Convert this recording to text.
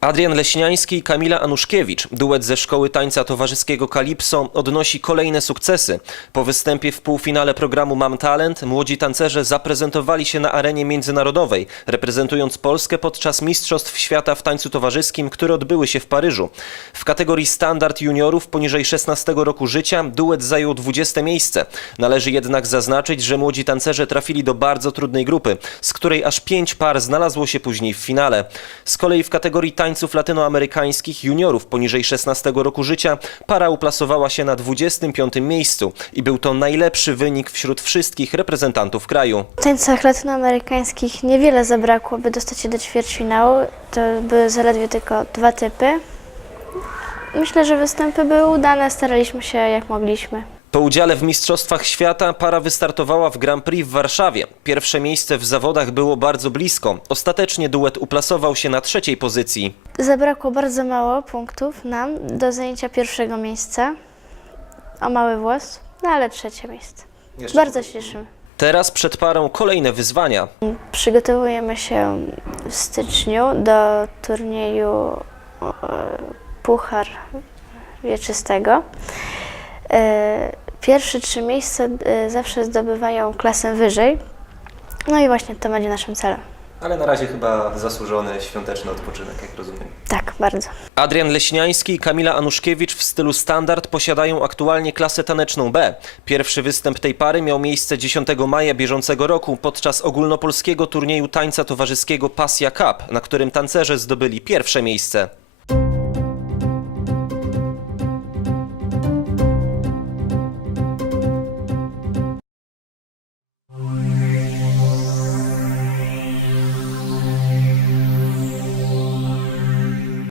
Adrian Leśniański i Kamila Anuszkiewicz, duet ze Szkoły Tańca Towarzyskiego Kalipso, odnosi kolejne sukcesy. Po występie w półfinale programu Mam Talent młodzi tancerze zaprezentowali się na arenie międzynarodowej, reprezentując Polskę podczas Mistrzostw Świata w tańcu towarzyskim, które odbyły się w Paryżu. W kategorii standard juniorów poniżej 16 roku życia duet zajął 20 miejsce. Należy jednak zaznaczyć, że młodzi tancerze trafili do bardzo trudnej grupy, z której aż pięć par znalazło się później w finale. Z kolei w kategorii tańców latynoamerykańskich juniorów poniżej 16 roku życia para uplasowała się na 25 miejscu i był to najlepszy wynik wśród wszystkich reprezentantów kraju. W tańcach latynoamerykańskich niewiele zabrakło, by dostać się do ćwierćfinału. To były zaledwie tylko dwa typy. Myślę, że występy były udane, staraliśmy się jak mogliśmy. Po udziale w Mistrzostwach Świata para wystartowała w Grand Prix w Warszawie. Pierwsze miejsce w zawodach było bardzo blisko. Ostatecznie duet uplasował się na trzeciej pozycji. Zabrakło bardzo mało punktów nam do zajęcia pierwszego miejsca. O mały włos, no ale trzecie miejsce. Bardzo się cieszymy. Teraz przed parą kolejne wyzwania. Przygotowujemy się w styczniu do turnieju e, Puchar Wieczystego. E, Pierwsze trzy miejsca e, zawsze zdobywają klasę wyżej. No i właśnie to będzie naszym celem. Ale na razie chyba zasłużony świąteczny odpoczynek, jak rozumiem. Tak, bardzo. Adrian Leśniański i Kamila Anuszkiewicz w stylu standard posiadają aktualnie klasę taneczną B. Pierwszy występ tej pary miał miejsce 10 maja bieżącego roku podczas ogólnopolskiego turnieju tańca towarzyskiego Pasja Cup, na którym tancerze zdobyli pierwsze miejsce.